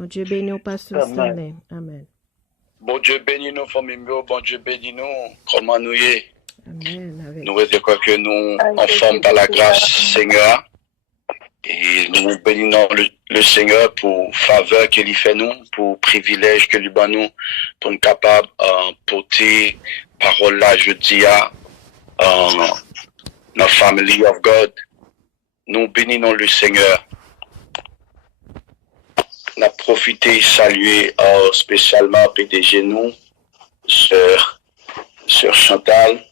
Bon Dieu bénit au pasteur Stanley. Amen. Bon Dieu bénit nous, famille, bon Dieu bénit nous, comment nous y est. Amen. Nous voyons quoi que nous en forme par la grâce, Seigneur. Et nous bénissons le Seigneur pour faveur qu'il fait nous, pour privilège qu'il lui donne nous, pour nous capables de porter parole là, je dis à la family of God. Nous bénissons le Seigneur. On a profité, saluer spécialement PDG nous, sœur Chantal.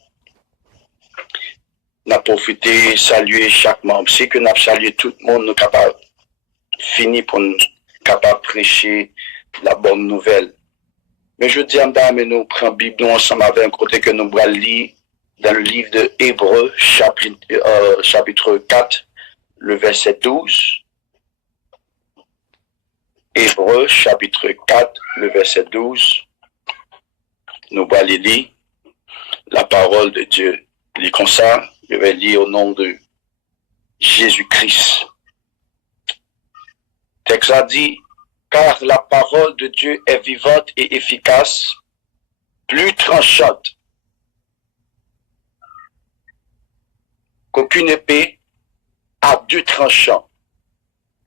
On a profité, saluer chaque membre. C'est que nous avons salué tout le monde, nous sommes capables, fini pour nous capables de prêcher la bonne nouvelle. Mais je dis à madame, nous prenons la Bible nous ensemble avec un côté que nous allons lire dans le livre de Hébreux, chapitre 4, le verset 12. Hébreux, chapitre 4, le verset 12. Nous allons lire la parole de Dieu. Il comme ça, je vais lire au nom de Jésus-Christ. Le texte a dit, car la parole de Dieu est vivante et efficace, plus tranchante qu'aucune épée à deux tranchants.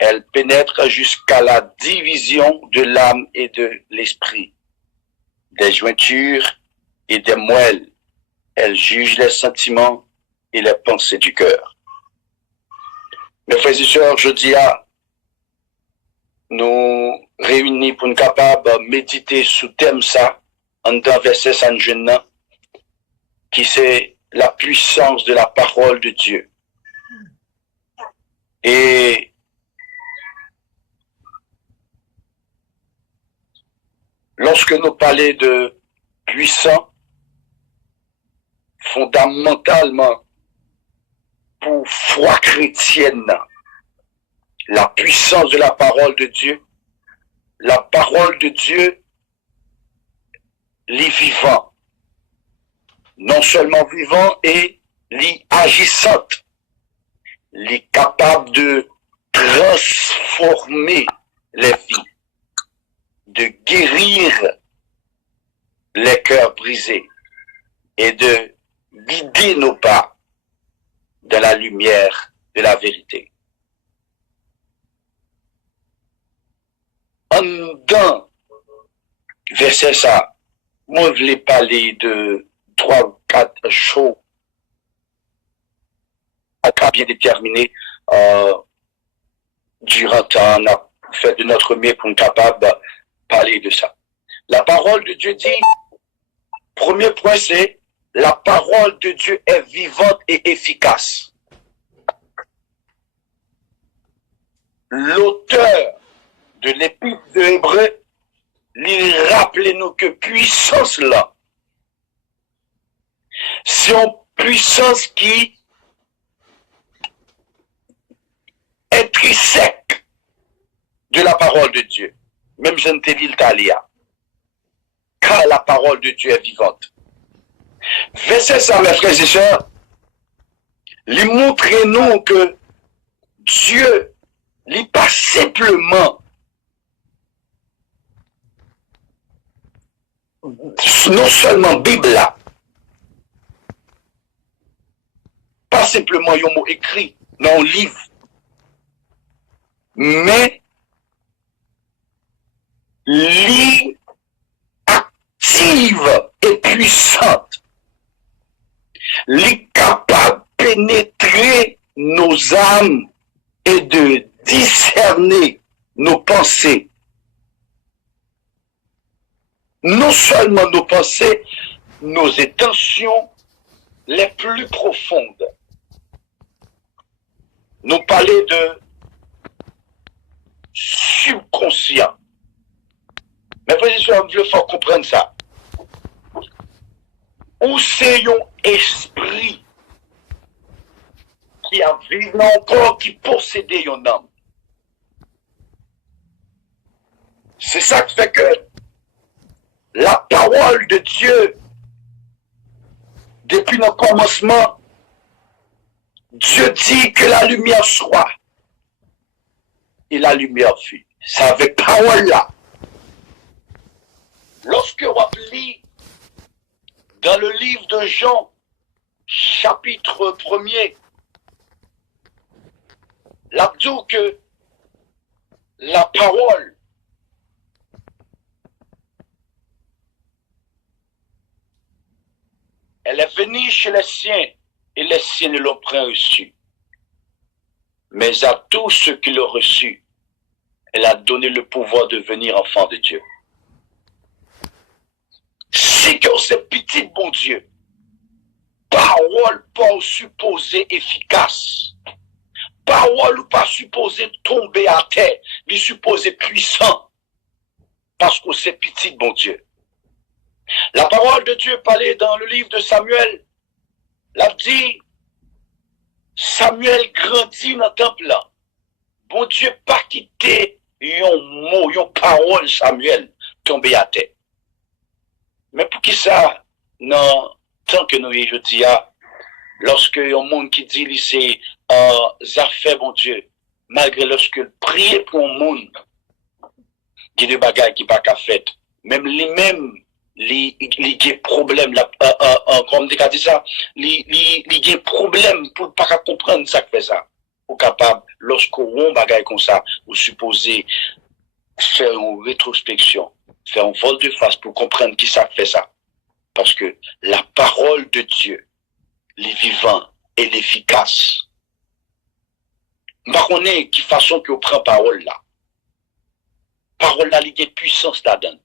Elle pénètre jusqu'à la division de l'âme et de l'esprit, des jointures et des moelles. Elle juge les sentiments et les pensées du cœur. Mes frères et sœurs, je dis à nous réunis pour nous capables de méditer sous thème ça, en d'un verset Saint Jeune, qui c'est la puissance de la parole de Dieu. Et lorsque nous parlons de puissant, fondamentalement, pour foi chrétienne, la puissance de la parole de Dieu, la parole de Dieu, les vivants, non seulement vivant et les agissante, les capable de transformer les vies, de guérir les cœurs brisés et de guider nos pas dans la lumière de la vérité. En dans verset ça, moi je voulais parler de 3 ou 4 choses à bien déterminé durant le temps, on a fait de notre mieux pour être capable de parler de ça. La parole de Dieu dit, premier point c'est, la parole de Dieu est vivante et efficace. L'auteur de l'épître de Hébreux, lui rappelez-nous que puissance là, c'est une puissance qui est intrinsèque de la parole de Dieu. Même je ne te dis le talia. Car la parole de Dieu est vivante. Verset ça, mes frères et sœurs, lui montrez-nous que Dieu, n'est pas simplement non seulement Bible là, pas simplement un mot écrit dans un livre, mais li active et puissante, li capable de pénétrer nos âmes et de discerner nos pensées. Non seulement nos pensées, nos intentions les plus profondes. Nous parler de subconscient. Mais frères et sœurs, il faut comprendre ça. Ou c'est un esprit qui a vécu encore, qui possédait un âme. C'est ça qui fait que la parole de Dieu, depuis le commencement, Dieu dit que la lumière soit. Et la lumière fut. Ça avec parole là. Lorsque on lit dans le livre de Jean, chapitre 1er, là dit que la parole elle est venue chez les siens et les siens ne l'ont pas reçu. Mais à tous ceux qui l'ont reçu, elle a donné le pouvoir de devenir enfant de Dieu. Si que c'est petit bon Dieu, parole pas supposée efficace, parole pas supposée tomber à terre, mais supposée puissant, parce que c'est petit bon Dieu. La parole de Dieu parlait dans le livre de Samuel, l'a dit, Samuel grandit dans le temple là. Bon Dieu pas quitté yon mot, yon parole Samuel tomber à terre. Mais pour qui ça, non, tant que nous, je dis, lorsque un monde qui dit, c'est, affaires, bon Dieu, malgré lorsque prier pour un monde, qui de bagaille qui pas qu'à fait, même lui-même, les problèmes, comme on dit ça, les problèmes pour pas comprendre ça que fait ça. Ou capable, lorsqu'on bagaille comme ça, vous supposez faire une rétrospection, faire un vol de face pour comprendre qui ça fait ça. Parce que la parole de Dieu, les vivants et l'efficace. Par contre, qui façon que vous prenez parole là. Parole là, il y a puissance là-dedans.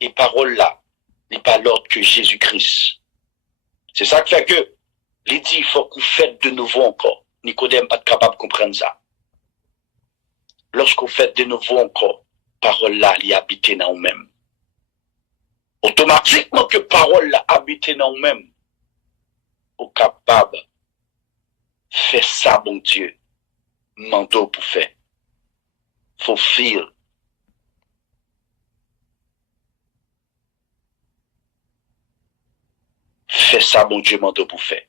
Et parole là, n'est pas l'ordre que Jésus-Christ. C'est ça qui fait que, il dit, il faut que vous faites de nouveau encore. Nicodème pas capable de comprendre ça. Lorsque vous faites de nouveau encore, parole là, il habite dans vous-même. Automatiquement que parole là habite dans vous-même, vous capable de faire ça, bon Dieu, manteau pour faire. Faut faire. Fais ça, bon Dieu, manteau pour faire.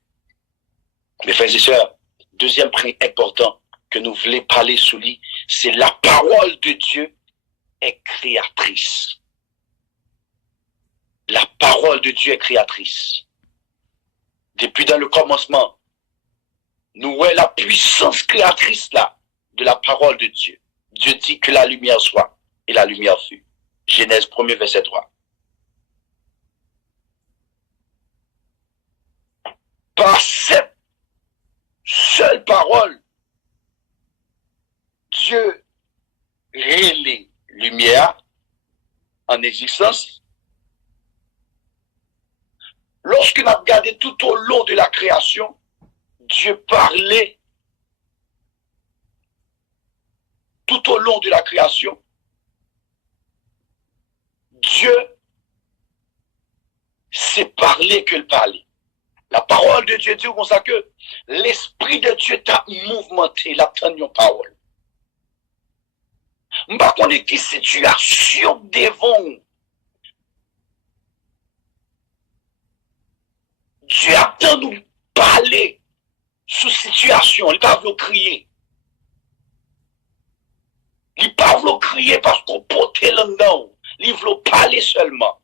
Mes frères et sœurs, deuxième point important que nous voulons parler sous lui, c'est la parole de Dieu est créatrice. La parole de Dieu est créatrice. Depuis dans le commencement, nous voyons la puissance créatrice là de la parole de Dieu. Dieu dit que la lumière soit et la lumière fut. Genèse 1er verset 3. Par cette seule parole, Dieu révèle lumière en existence. Lorsqu'on a regardé tout au long de la création, Dieu parlait tout au long de la création. Dieu s'est parlé que le parlait. La parole de Dieu dit comme ça que l'esprit de Dieu t'a mouvementé, la une parole. M'pa connaît qui situation devant. Dieu attend nous parler sous situation, il pas veut crier. Il pas veut crier parce qu'on porte là-dedans, il veut parler seulement.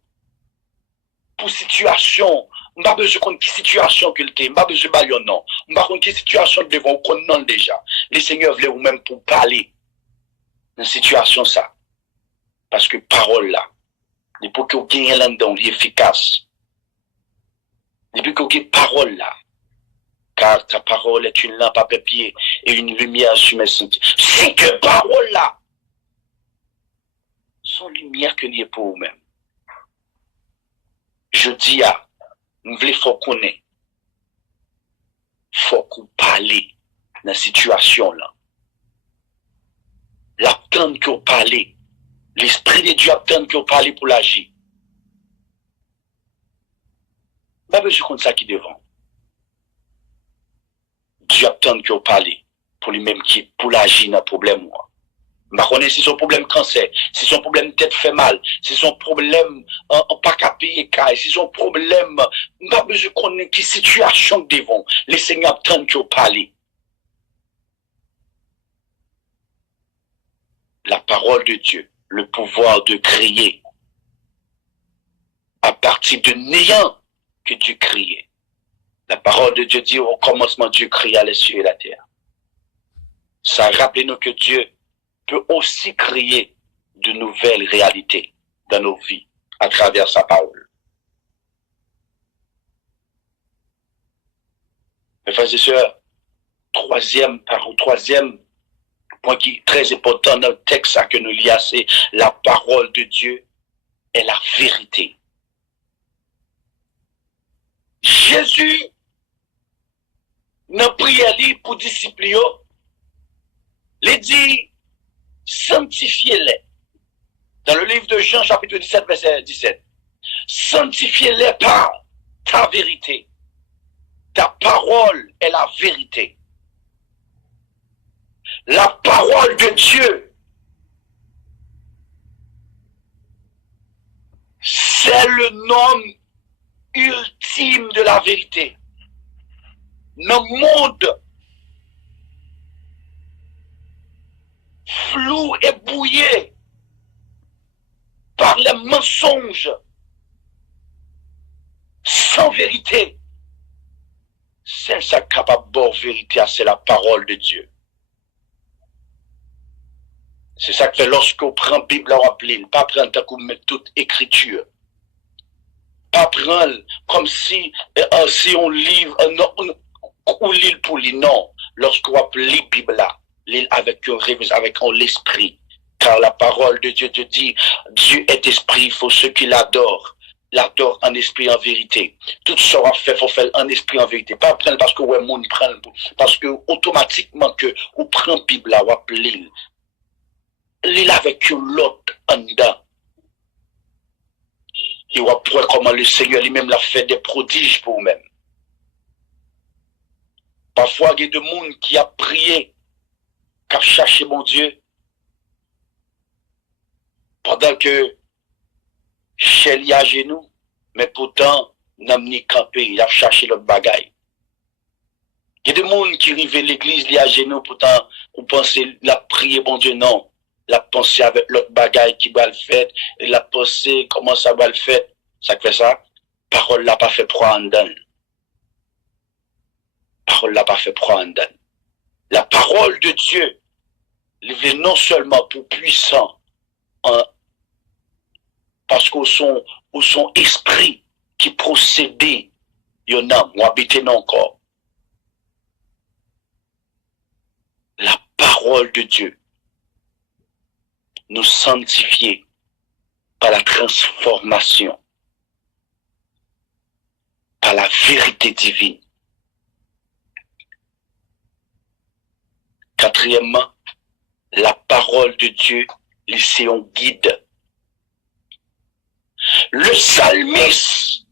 Pour situation, je n'ai pas besoin de quelle situation qu'il était, je n'ai pas besoin de balion, non. Je n'ai pas besoin de quelle situation devant qu'on non déjà. Les seigneurs voulaient ou même pour parler dans une situation ça. Parce que parole là, depuis que vous gagnez là-dedans, il est efficace. Depuis que vous gagnez parole là, car ta parole est une lampe à papier et une lumière sur mes sentiers. C'est que parole là, sont lumière que n'y est pour vous-même. Je dis à, nous voulons faut qu'on ait, faut qu'on parle dans la situation là. L'attente qu'on parle, l'esprit de Dieu attend qu'on parle pour l'agir. Pas besoin de ça qui devant. Dieu attend qu'on parle pour lui-même qui pour l'agir dans le problème. Je connais si son problème cancer, si son problème tête fait mal, si son problème pas qu'à payer caille, si son problème, pas besoin qu'on ait qui situation devant. Les seigneurs attendent qu'on parle. la parole de Dieu, le pouvoir de créer à partir de néant que Dieu créait. La parole de Dieu dit au commencement Dieu créa les cieux et la terre. Ça rappelle-nous que Dieu peut aussi créer de nouvelles réalités dans nos vies à travers sa parole. Mes frères et sœurs, troisième point qui est très important dans le texte que nous lisons, c'est la parole de Dieu est la vérité. Jésus, dans la prière pour les disciples, il dit, sanctifiez-les. Dans le livre de Jean, chapitre 17, verset 17. Sanctifiez-les par ta vérité. Ta parole est la vérité. La parole de Dieu, c'est le nom ultime de la vérité. Dans le monde flou et brouillé par les mensonges, sans vérité, c'est ça capable de vérité, c'est la parole de Dieu. C'est ça que lorsqu'on prend la Bible, on appelle, pas prendre tant qu'on met toute écriture. Pas prendre comme si on livre, on lit pour lui, non. Lorsqu'on appelle la Bible là, lit avec l'esprit. Car la parole de Dieu te dit, Dieu est esprit, il faut ceux qui l'adorent. L'adore en esprit en vérité. Tout ça va faire, faut faire en esprit en vérité. Pas prendre parce que ouais, monde prend, parce que automatiquement que on prend Bible là, on appelle l'île avec l'autre en dedans. Et on va voir comment le Seigneur lui-même l'a fait des prodiges pour vous-même. Parfois, il y a des gens qui a prié, qui a cherché mon Dieu, pendant que Chel y a genoux, mais pourtant, n'a ni campé, il a cherché l'autre bagaille. Il y a des gens qui arrivent à l'église, il y a genoux, pourtant, on pense la prier, bon Dieu, non. La pensée avec l'autre bagaille qui va le faire, et la pensée, comment ça va le faire. Ça fait ça. Parole l'a pas fait prendre. Parole l'a pas fait prendre. La parole de Dieu, il est non seulement pour puissant, parce qu'au son esprit qui procédait, il y en a, ou habité encore. La parole de Dieu nous sanctifier par la transformation, par la vérité divine. Quatrièmement, la parole de Dieu, c'est un guide. Le psalmiste,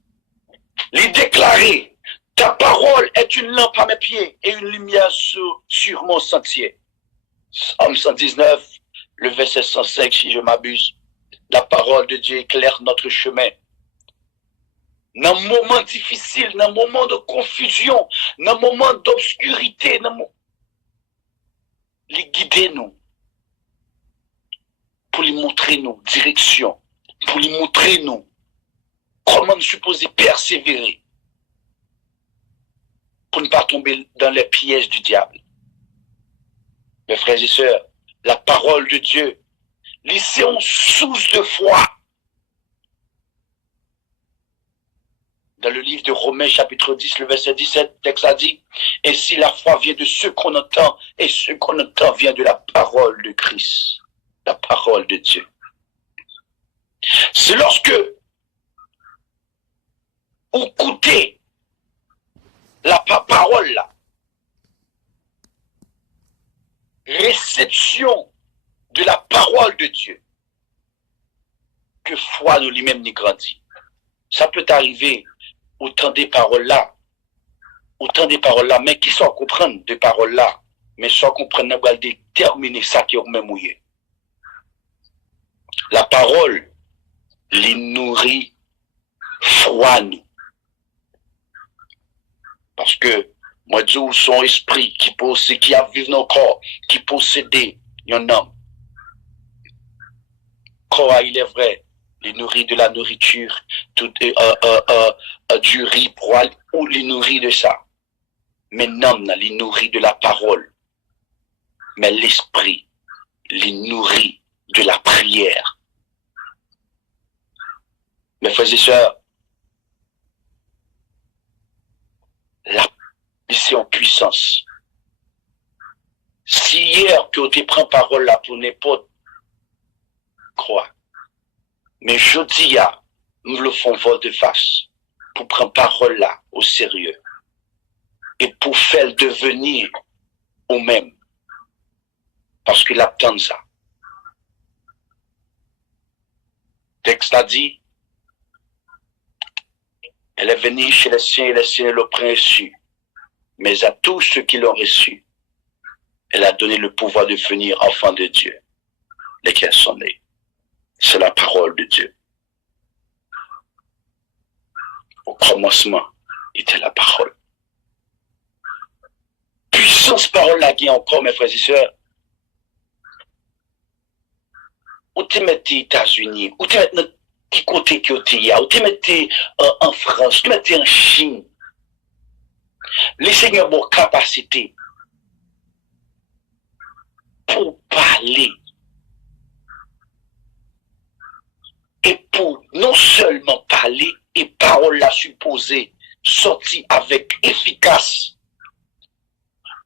lui déclaré, ta parole est une lampe à mes pieds et une lumière sur mon sentier. Psalm 119, le verset 105, si je m'abuse. La parole de Dieu éclaire notre chemin. Dans un moment difficile, dans un moment de confusion, dans un moment d'obscurité, les guider nous, pour lui montrer nos directions, pour lui montrer nous comment nous supposons persévérer, pour ne pas tomber dans les pièges du diable. Mes frères et sœurs, la parole de Dieu, c'est une source de foi. Dans le livre de Romains, chapitre 10, le verset 17, le texte a dit, et si la foi vient de ce qu'on entend, et ce qu'on entend vient de la parole de Christ, la parole de Dieu. C'est lorsque vous écoutez la parole là, réception de la parole de Dieu, que foi nous lui-même n'y grandit. Ça peut arriver autant des paroles là, mais qui sont comprendre des paroles là, mais sans comprendre, va déterminer ça qui est même mouillé. La parole, les nourrit foi nous. Parce que, moi, Dieu, son esprit qui a vécu dans le corps, qui possédait un homme. corps, il est vrai, les nourrit de la nourriture, tout, du riz, poil, ou les nourrit de ça. Mais non, les nourrit de la parole. Mais l'esprit les nourrit de la prière. Mes frères et sœurs, la c'est en puissance. Si hier que tu prends parole là pour n'importe quoi, mais jeudi nous le font volte face pour prendre parole là au sérieux et pour faire devenir au même. Parce qu'il attend ça. Texte a dit, elle est venue chez les siens et les siens l'ont reçu. Mais à tous ceux qui l'ont reçu, elle a donné le pouvoir de devenir enfants de Dieu, lesquels sont nés. C'est la parole de Dieu. Au commencement était la parole. Puissance parole là qui encore, mes frères et sœurs. Où tu mets les États-Unis, où tu mets qui côté qui tu où tu mets en France, où tu mets en Chine. Les seigneurs ont capacité pour parler et pour non seulement parler et parole la supposée sortir avec efficace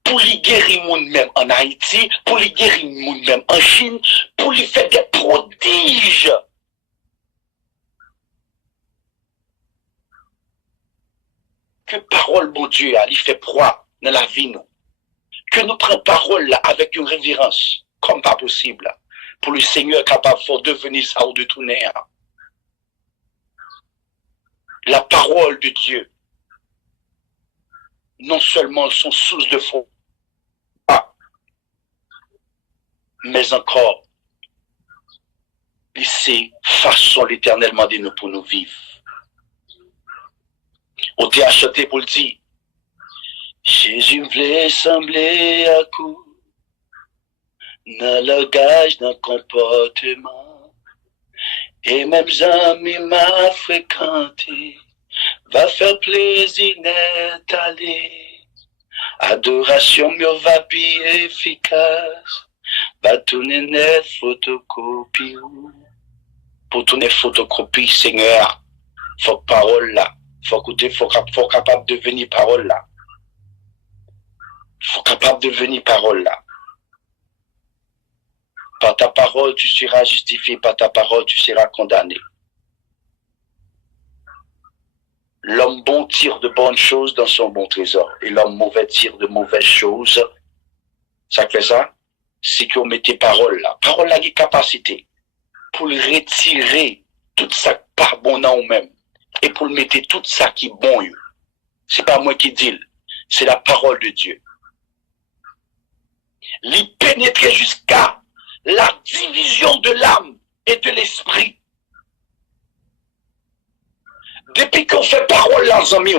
pour les guérir monde même en Haïti, pour les guérir monde même en Chine, pour les faire des prodiges. Que parole, bon Dieu, il fait proie dans la vie, nous. Que nous prenions parole là avec une révérence, comme pas possible, pour le Seigneur capable de devenir ça ou de tourner. La parole de Dieu, non seulement son source de foi, mais encore, c'est façon l'éternellement de nous pour nous vivre. On t'a acheté pour le dire, Jésus voulait sembler à coup, dans le langage, dans le comportement, et même amis m'a fréquenté, va faire plaisir n'est allé, adoration mieux va plus efficace, va tourner net photocopie, pour tourner photocopie, Seigneur, faut parole là, faut écouter, faut capable de devenir parole là. Faut capable de devenir parole là. Par ta parole, tu seras justifié. Par ta parole, tu seras condamné. L'homme bon tire de bonnes choses dans son bon trésor. Et l'homme mauvais tire de mauvaises choses. Ça fait ça? C'est qu'on met tes paroles là. Parole là, qui capacité. Pour retirer tout ça qui pas bon dans nous-mêmes. Et pour mettre tout ça qui est bon. C'est pas moi qui dis. C'est la parole de Dieu. L'y pénétrer jusqu'à la division de l'âme et de l'esprit. Depuis qu'on fait parole là, amis,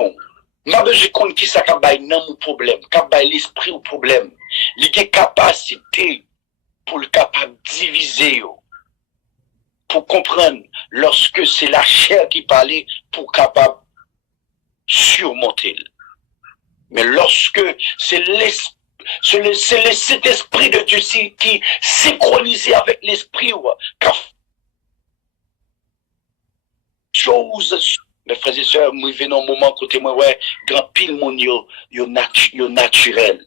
je compte qui ça cabaye non mon problème, cabaye l'esprit au problème. Il y a capacité pour le capable de diviser, pour comprendre lorsque c'est la chair qui parlait, pour capable surmonter. Mais lorsque c'est l'esprit, c'est cet esprit de Dieu qui synchronisé avec l'esprit, chose, mes frères et sœurs, nous vivons un moment côté moi, ouais, grand pile mon yo naturel.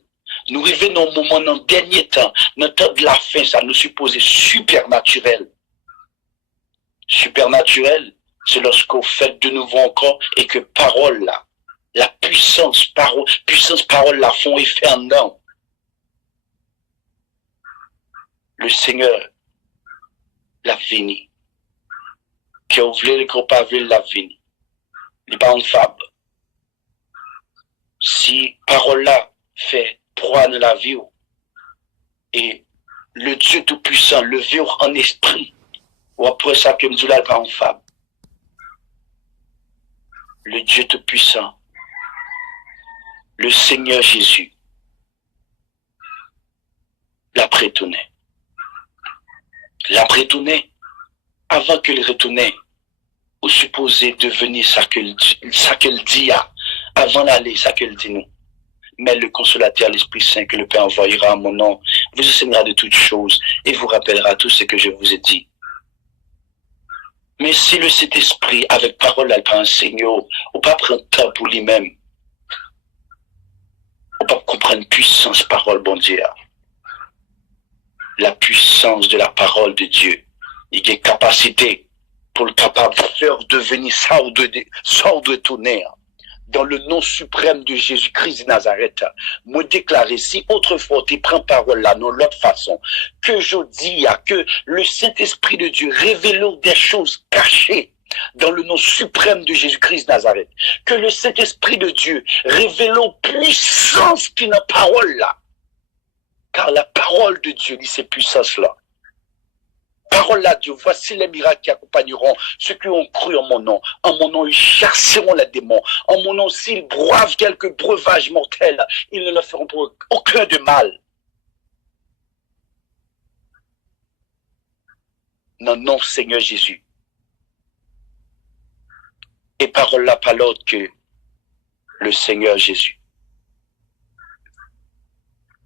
Nous vivons un moment dans le dernier temps, dans le temps de la fin, ça nous suppose supernaturel. Supernatural, c'est lorsqu'on fait de nouveau encore et que parole là, la puissance parole la font effet en dedans. Le Seigneur l'a fini. Qui a ouvert le gros pavé l'a fini. Il n'est pas en fable. Si parole là fait proie dans la vie et le Dieu Tout-Puissant le vit en esprit, ou après ça que nous l'avons pas en fable. Le Dieu Tout-Puissant, le Seigneur Jésus, l'a prétourné. L'a prétourné. avant qu'elle retourne au supposé devenir ça qu'elle dit, avant d'aller, ça qu'elle dit nous. Mais le consolateur, l'Esprit Saint que le Père envoyera à mon nom, vous enseignera de toutes choses et vous rappellera tout ce que je vous ai dit. Mais si le Saint-Esprit, avec parole, elle pas enseigné, ou pas prendre temps pour lui-même, ou pas comprendre puissance parole, bon Dieu. La puissance de la parole de Dieu. Il y a capacité pour le capable de faire devenir sort de tonnerre. Dans le nom suprême de Jésus-Christ de Nazareth, moi déclarer si autrefois tu prends parole là, non l'autre façon, que je dis que le Saint-Esprit de Dieu révèle des choses cachées dans le nom suprême de Jésus-Christ de Nazareth, que le Saint-Esprit de Dieu révèle puissance qui n'a parole là, car la parole de Dieu dit cette puissance là. Parole à Dieu, voici les miracles qui accompagneront ceux qui ont cru en mon nom. En mon nom, ils chasseront les démons. En mon nom, s'ils boivent quelques breuvages mortels, ils ne leur feront aucun de mal. Non, non, Seigneur Jésus. Et parole là, pas l'autre que le Seigneur Jésus.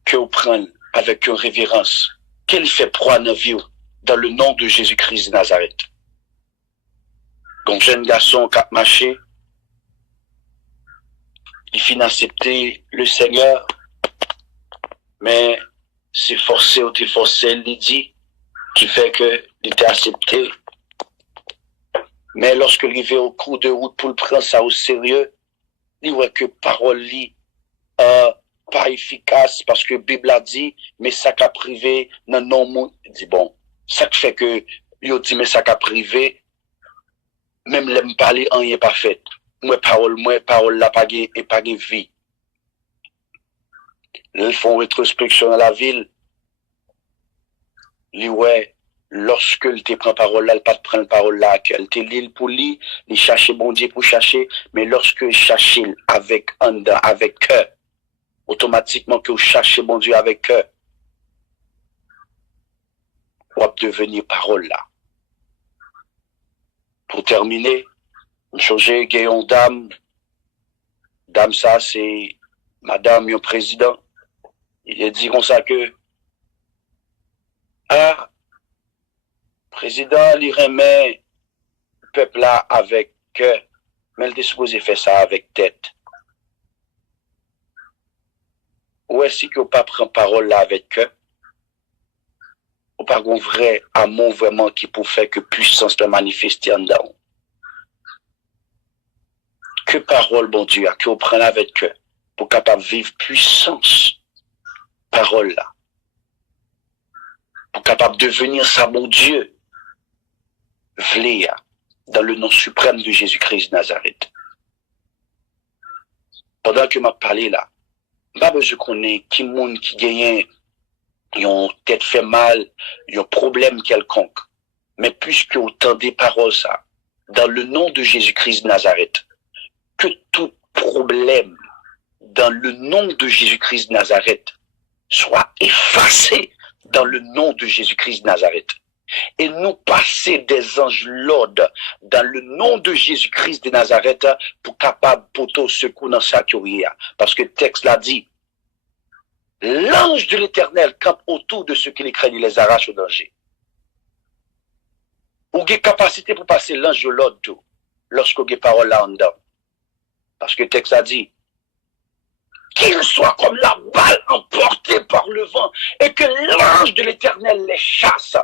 Que vous preniez avec une révérence, qu'il fait proie dans vie dans le nom de Jésus-Christ de Nazareth. Un jeune garçon qui a marché, il finit d'accepter le Seigneur, mais c'est forcé ou t'es forcé, il dit, qui fait que il était accepté. Mais lorsque il arrive au cours de route pour le prendre ça au sérieux, il voit que parole li, pas efficace parce que la Bible a dit, mais ça qu'a privé, non, il dit bon, ça fait que, il dit, mais ça qu'a privé, même l'aime parler, en y est pas fait. Moi, parole, la pas et pas vie. Ils font rétrospection dans la ville. Ils ouais, lorsque il te prend parole là, il pas te prend parole là, qu'elle te lit pour lui, il cherche bon Dieu pour chercher, mais lorsque il cherche avec cœur, automatiquement que vous cherchez bon Dieu avec cœur, vous va devenir parole là. Pour terminer, changer gayon dame ça c'est madame yon président, il a dit comme ça que président il remet le peuple là avec cœur, mais il est supposé faire ça avec tête. Ou est-ce que vous pas prendre parole là avec cœur? Ou pas un vrai amour vraiment qui peut faire que puissance te manifester en dedans. Que parole, bon Dieu, que vous prenez avec cœur pour capable vivre puissance, parole là. Pour capable devenir ça, bon Dieu, v'lé dans le nom suprême de Jésus-Christ de Nazareth. Pendant que m'a parlé là, je connais qui monde qui gagne, ils ont tête fait mal, ils ont problème quelconque. Mais puisque autant des paroles ça, dans le nom de Jésus-Christ de Nazareth, que tout problème dans le nom de Jésus-Christ de Nazareth soit effacé dans le nom de Jésus-Christ de Nazareth. Et nous passer des anges lourds dans le nom de Jésus-Christ de Nazareth pour capable porter secours dans sa carrière. Parce que le texte l'a dit, l'ange de l'Éternel campe autour de ceux qui les craignent, les arrache au danger. Ou avez capacité pour passer l'ange de l'autre lorsque vous avez parole là en dedans. Parce que le texte a dit, qu'il soit comme la balle emportée par le vent et que l'ange de l'Éternel les chasse.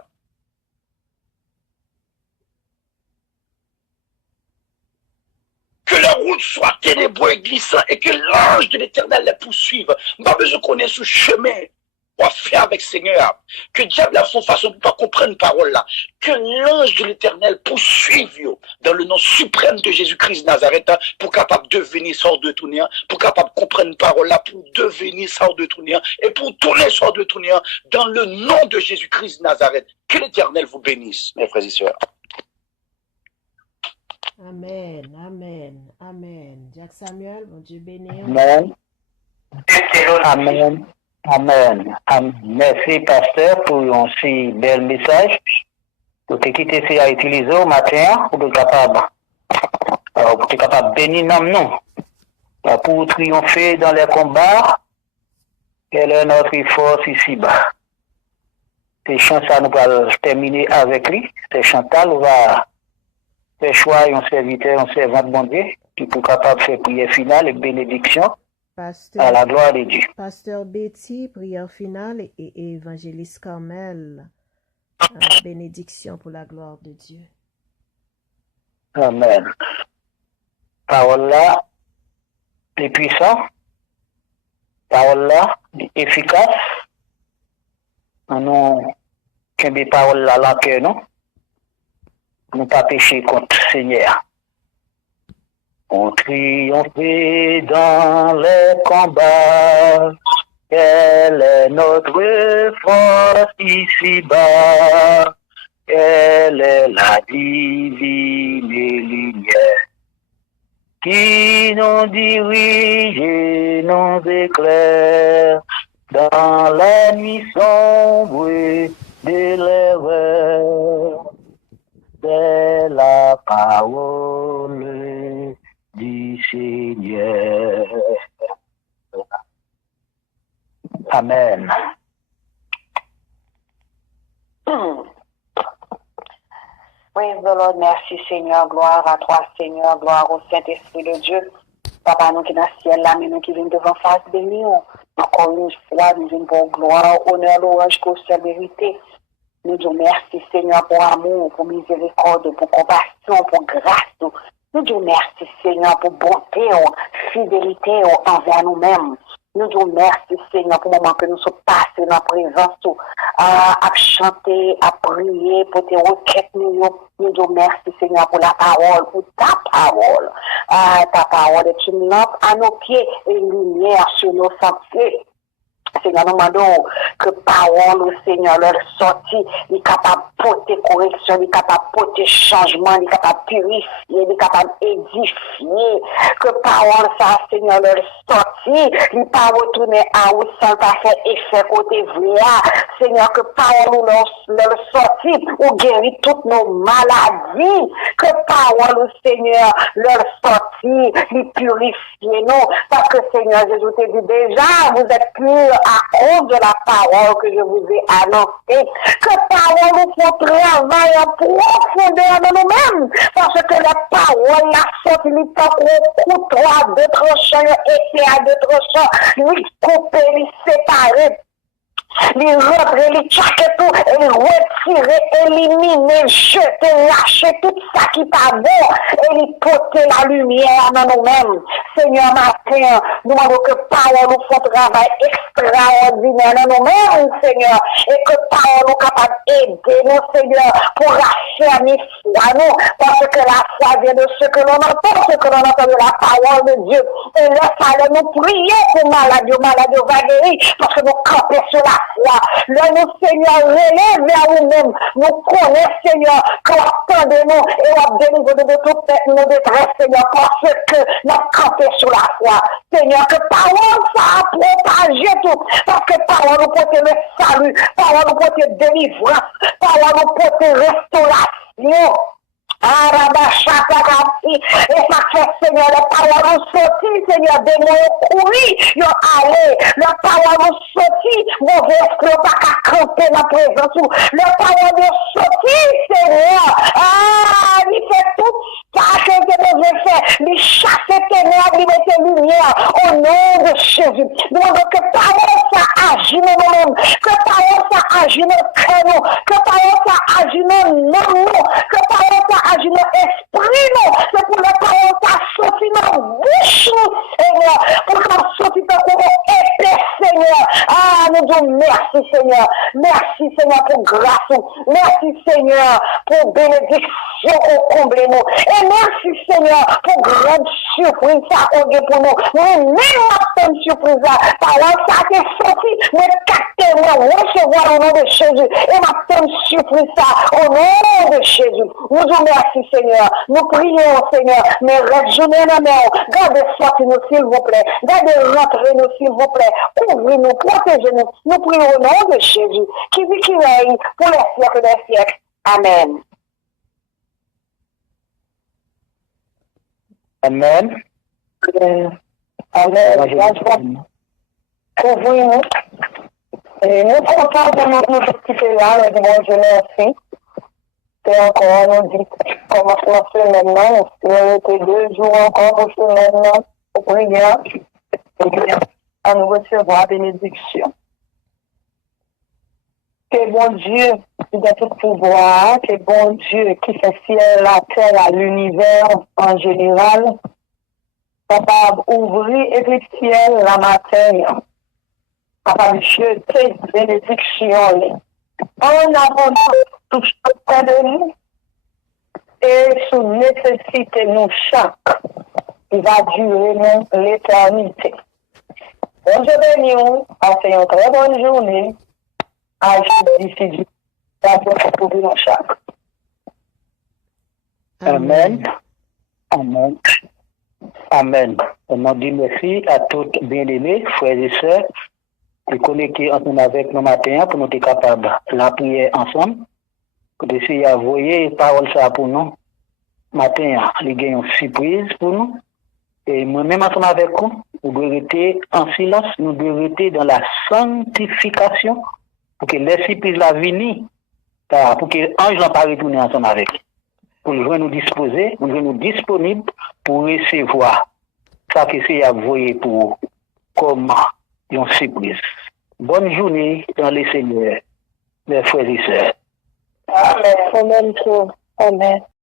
Que la route soit ténébreuse et glissante et que l'ange de l'Éternel les poursuive. Pas besoin qu'on est sous chemin. On va faire avec Seigneur. Que diable a son façon de pas comprendre parole là. Que l'ange de l'Éternel poursuive dans le nom suprême de Jésus-Christ de Nazareth pour capable devenir sort de tout néant, pour capable comprendre parole là, pour devenir sort de tout néant et pour tourner sort de tout néant dans le nom de Jésus-Christ de Nazareth. Que l'Éternel vous bénisse, mes frères et sœurs. Amen, amen, amen. Jack Samuel, mon Dieu béni. Amen. Amen. Amen. Merci, pasteur, pour un si bel message. Pour te quitter, c'est à utiliser au matin pour être capable de bénir nous. Pour triompher dans les combats, quelle est notre force ici-bas. C'est Chantal, nous allons terminer avec lui. C'est Chantal, on va faire choix un serviteur, un servant de bon Dieu, qui est capable de faire prière finale et bénédiction à la gloire de Dieu. Pasteur Betty, prière finale et évangéliste Carmel, bénédiction pour la gloire de Dieu. Amen. Parole là, est puissant. Parole là, efficace. Nous, quand des paroles là, là, que nous pas pécher contre le Seigneur. On triomphe dans les combats. Quelle est notre force ici-bas? Quelle est la divine lumière qui nous dirige et nous éclaire dans la nuit sombre de l'erreur? C'est la parole du Seigneur. Amen. Praise the Lord, merci Seigneur, gloire à toi Seigneur, gloire au Saint-Esprit de Dieu. Papa, nous qui dans le ciel là, mais nous qui venons devant face béni, encore une fois, nous venons pour gloire, honneur, louange, pour sa vérité. Nous disons merci Seigneur pour amour, pour miséricorde, pour compassion, pour grâce. Nous disons merci Seigneur pour bonté, fidélité envers nous-mêmes. Nous disons merci Seigneur pour le moment que nous sommes passés dans la présence, à chanter, à prier, pour tes requêtes. Nous disons merci Seigneur pour la parole, pour ta parole. Ta parole est une lampe à nos pieds et une lumière sur nos sentiers. Seigneur, nous demandons que parole au Seigneur leur sortie, il est capable de porter correction, il est capable de porter changement, il est capable de purifier, il est capable d'édifier. Que parole ça, Seigneur, leur sortie, il ne pas retourner à où sans pas faire effet côté vrai. Seigneur, que parole leur sortie, ou guérit toutes nos maladies. Que parole au Seigneur leur sortie, il purifie nous. Parce que Seigneur, Jésus te dit déjà, vous êtes purs à cause de la parole que je vous ai annoncée. Que parole nous font travail en profondeur de nous-mêmes. Parce que la parole, la sorte, il est encore couteau à deux tranchants, épée à deux tranchants, lui couper, lui séparer. Les rentrer, les tchaquer tout, et les retirer, éliminer, jeter, lâcher tout ça qui n'est pas bon, et les porter la lumière dans nous-mêmes. Seigneur, matin, nous demandons que parole nous font travail extraordinaire dans nous-mêmes, Seigneur, et que parole nous capable d'aider nous, Seigneur, pour raffermir foi, nous, parce que la foi vient de ce que l'on entend, ce que l'on entend de la parole de Dieu. Et là, fallait nous prier pour maladie va guérir, parce que nous campons sur la foi. Là, nous, Seigneur, relève vers nous-mêmes. Nous connaissons, Seigneur, que attendez-nous et on délivre de toute nos détresse, Seigneur, parce que nous campons sur la foi. Seigneur, que parole, ça a propagé tout. Parce que parole nous porte le salut, parole nous porte délivrance, parole nous porte restauration. Et ça fait, Seigneur, la parole nous sortit, Seigneur, des mots courir, ils ont allé, la parole nous sortit, mauvais esprit, pas qu'à camper dans la présence, la parole nous sortit, Seigneur, il fait tout ça que je devais faire, il chasse tes ténèbres, il met tes lumières, au nom de Jésus. Nous demandons que parole ça agit dans nous-mêmes, que parole ça agit dans nos cœurs, que parole ça agit dans nous, que parole ça agit dans l'esprit, c'est pour la parole ça sortit dans la bouche, Seigneur, pour que ça sortit dans le épée, Seigneur. Nous disons merci, Seigneur. Merci, Seigneur, pour grâce. Merci, Seigneur, pour bénédiction au comble nous. Et merci, Seigneur, pour grande surprise ça qu'on a pour nous. Nous, même la surprise, parole ça qui est sorti, mais capter, recevoir au nom de Jésus. Et ma surprise ça au nom de Jésus. Nous disons merci, Seigneur. Nous prions, Seigneur, mais rejouez nos mains. Gardez sortir-nous, s'il vous plaît. Gardez rentrer-nous, s'il vous plaît. Couvrez-nous, protégez-nous. Nous prions au nom de Jésus, qui vit, qui règne pour les siècles des siècles. Amen. Amen. Amen. Couvrir-nous. Et nous comptons de nous justifier là, le bon Dieu merci. Et encore, nous dit, commencement maintenant, il était 2 jours encore pour ce maintenant, pour prier, et bien, à nous recevoir la bénédiction. Que bon Dieu, qui a tout pouvoir, que bon Dieu qui fait ciel, la terre, l'univers en général, capable d'ouvrir et puis ciel la matin, capable de jeter bénédiction en abondance tout ce de nous et sous nécessité nous chaque qui va durer nous l'éternité. Bon Dieu béni, passez une très bonne journée. À jeudi, pour nous chaque. Amen. Amen. Amen. On dit merci à tous bien-aimés, frères et sœurs, de connecter ensemble avec nous matin pour nous être capables de la prière ensemble. Pour essayer à voyer parole ça pour nous. Matin, il y a une surprise pour nous. Et moi-même ensemble avec vous, nous devons rester en silence, nous devons rester dans la sanctification pour que les surprises la viennent, pour que l'ange n'a pas retourné ensemble avec. Pour nous disposer, pour nous disponibles pour recevoir ça que c'est à voyer pour comme une surprise. Bonne journée dans les Seigneurs, mes frères et sœurs. Amen. Amen.